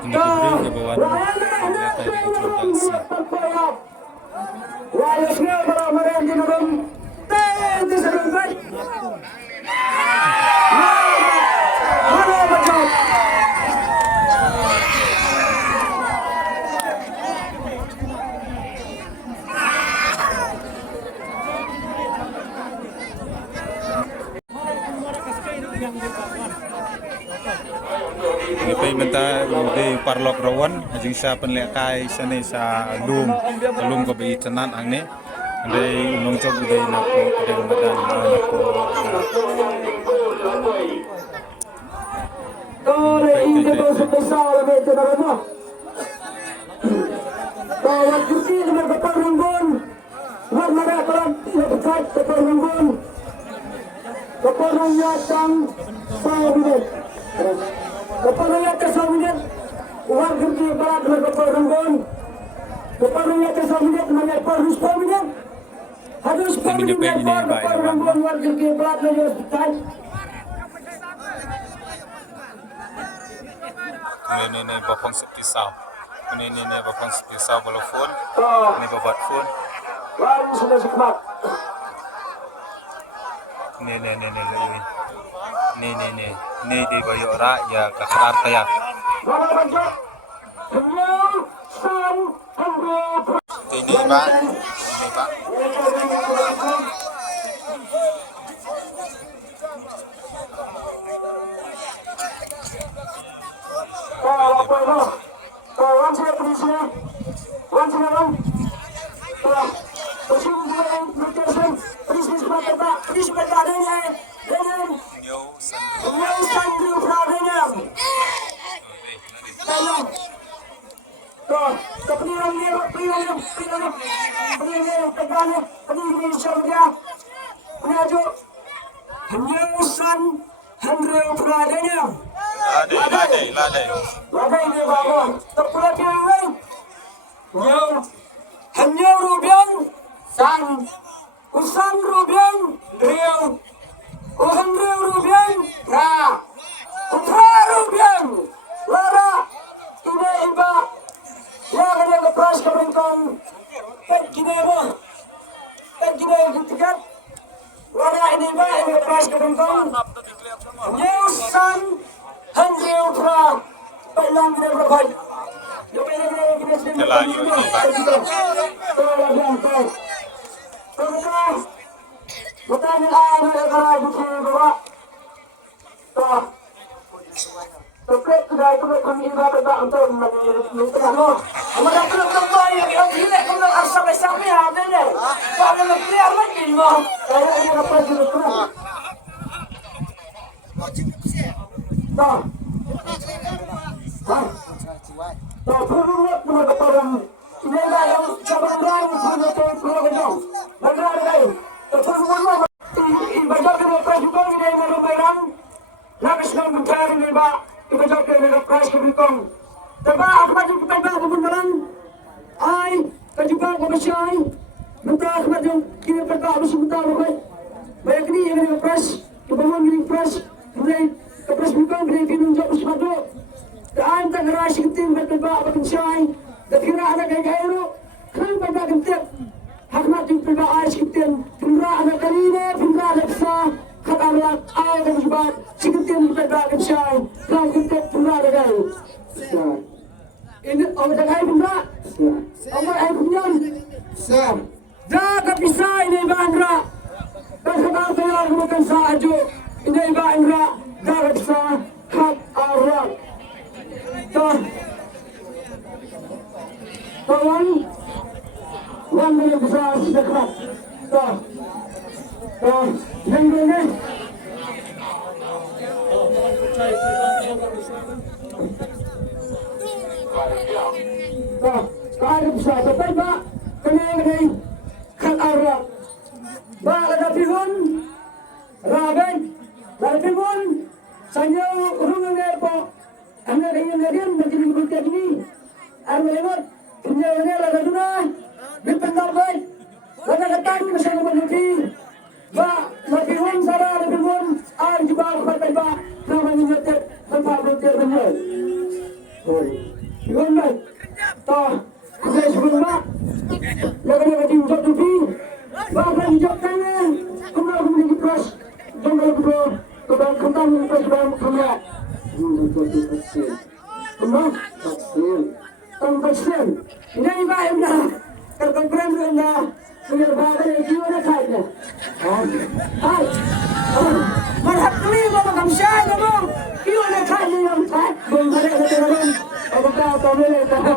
Tinitibring na bawan mo. Kaya tayo ikutulong si. Ngipay menta di parlok rawan ajing sa panlekai sana sa lum ko bi tanan angne dai unong chok dai na po dai madan na po Kepada atas sahabat, uang kerja berat dengan kepada rembun. Kepada atas sahabat, mengenai perus sahabat. Harus sahabat mengenai kepada rembun, uang kerja berat dengan hospital. Ini bapang seperti saw. Ini bapang seperti saw kalau phone. Ini babat phone. Baru sudah sekemat. Ni di bayo ora ya kakar taya. Ini Pak. Hanya Rubian San Usan Rubian Rio Usan Rubian Nah Utra Rubian Lara Ina Iba Ya kena lepas kebencong Tek kina iba Tek kina tiket Lara ini Iba Ini lepas kebencong Hanya Usan Hanya Utra Pailang kita berbaik ini orang lain pula, orang lain punya. Jaga pisah ini bandra, dan sekarang saya bukan sahaja ini bandra. Jaga pisah hak orang. Kawan, yang boleh bisa dekat. Yang boleh. Kaya bisa betul Pak, kenai kan Arab. Pak ada pihun, ragai, ada pihun, saya urung apa? Anda ingin lagi bagi berita ini, anda lewat, kemudian ada dua, berpengal baik, ada ketan bersama berhenti. Pak, ada pihun, sarah ada pihun, ar jubah partai Pak, namanya nyetir, tempat berhenti benar. Yun ba? To, kasi sabi ba? Laga na kating job to be. Baka yung job tayo na. Kung na kung hindi press. Diyan ka ko. Kung kantang yung press ba yung kamaya. Hindi ko ito taksil. Kung ba? Taksil. Ang taksil. Hindi ba yung na. Kagagran mo na. Kung yung baka yung kiwa na kahit na. Ay! Marhap kami yung mga kamsyan mo! Kiwa na kahit na yung kahit. Kung balik na tira rin. O kung ka, ito nila ito.